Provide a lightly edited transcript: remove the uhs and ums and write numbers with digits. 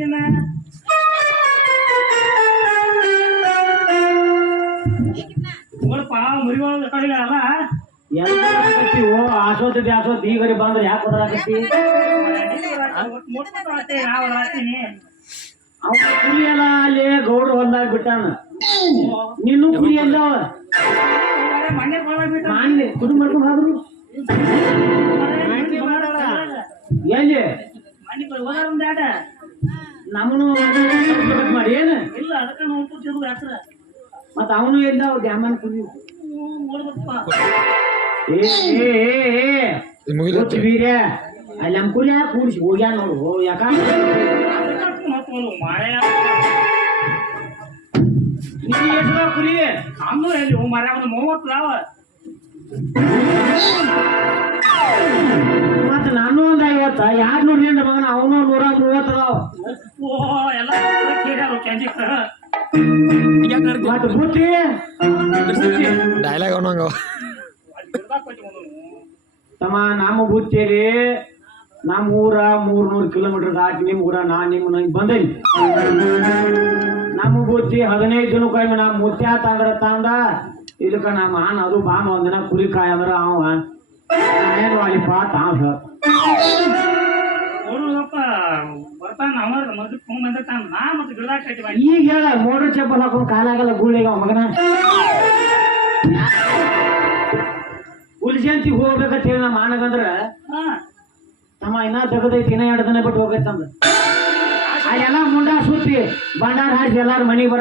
ನಿನ್ನ ನೋಡಪ್ಪ ಮುರಿಗೋಳ ಕಡೆಗಳಲ್ಲ ಓ ಆಸೋದ್ ಬ್ಯಾಸೋದ್ ಈಗರಿ ಬಂದ್ರೆ ಯಾಕೆ ಬದಲಾಗತ್ತಿ ಅವ ಕುರಿ ಎಲ್ಲ ಅಲ್ಲಿ ಗೌಡ್ರು ಹೊಲ್ದಾಗ ಬಿಟ್ಟಾನ ನಿನ್ನೂ ಕುರಿ ಅಂದವ ಮಾನ್ಲಿ ಕುಡಿ ಮಾಡ್ಕೊಂಡು ಹೋದ್ರು ಎಲ್ಲಿ ನಮ್ಮನು ಮಾಡಿ ಏನು ಇಲ್ಲ ಅದಕ್ಕೆ ನೋಡ್ಕೊತಿದ್ರು ಯಾಕ್ರ ಮತ್ತ ಅವನು ಎದ್ದ ದ್ಯಾಮನ್ ಕುರಿ ವೀರ್ಯ ಅಲ್ಲಿ ನಮ್ಮ ಕುರಿ ಕೂಡಿಸಿ ಹೋಗ್ಯಾನ ನೋಡು ಯಾಕ ಕುರಿ ಅಮ್ಮ ಹೇಳಿ ಮರ ಒಂದು 30 ಅದಾವ ಮತ್ತ ನಾನು ಒಂದ್ 50 200 ಮಗನ ಅವನು 130 ಅದಾವ ಎಲ್ಲ ಕೇಳ್ಯಾರ ಕ್ಯಾಂಜಿಕ್ ಮತ್ತ ಬುತ್ತಿ ಡೈಲಾಗ್ ಅವನಂಗ ತಮ್ಮ ನಮ್ಮ ಬುತ್ತೀರಿ ನಮ್ಮ ಊರ 300 ಕಿಲೋಮೀಟರ್ ದಾಟಿ ನಿಮ್ ಕೂಡ ನಿಮ್ಮ ಬಂದೇನಿ ನಮ್ಮ ಬುತ್ತಿ 15 ದಿನಕ್ಕೊಮ್ಮೆ ನಮ್ಮ ಮುತ್ಯಾತ ಅಂದ್ರ ತಂದ ಇದಕ್ಕ ನಮ್ಮ ಅಣ್ಣ ಅದು ಬಾಮ ಒಂದಿನ ಕುರಿ ಕಾಯಿ ಅಂದ್ರ ಅವ ಏನ್ ಮಾಡಿಪ್ಪ ತಾವ್ ಬರ್ತಾನ ಮಗ ಬಂದಿರ್ತಾನ ನಾ ಮತ್ತೆ ಗಿಡದಾಗ ಈಗ ಹೇಳ ಮೋಟರ್ ಚಪ್ಪಲ್ ಹಾಕೊಂಡು ಕಾಲಾಗಲ್ಲ ಗುಳಿಗ ಮಗನ ಉಲ್ಜಂತಿ ಹೋಗ್ಬೇಕಂತ ಹೇಳಿ ನಮ್ಮ ಅಣ್ಣಗಂದ್ರ ತಮ್ಮ ಇನ್ನ ತೆಗದೈತಿ ಇನ್ನ 2 ದಿನ ಬಿಟ್ಟು ಹೋಗೈತಂದ ಅದೆಲ್ಲ ಮುಂಡ ಸುತ್ತಿ ಬಂಡಾರ ಹಾಕಿ ಎಲ್ಲಾರು ಮನೆಗೆ ಬರ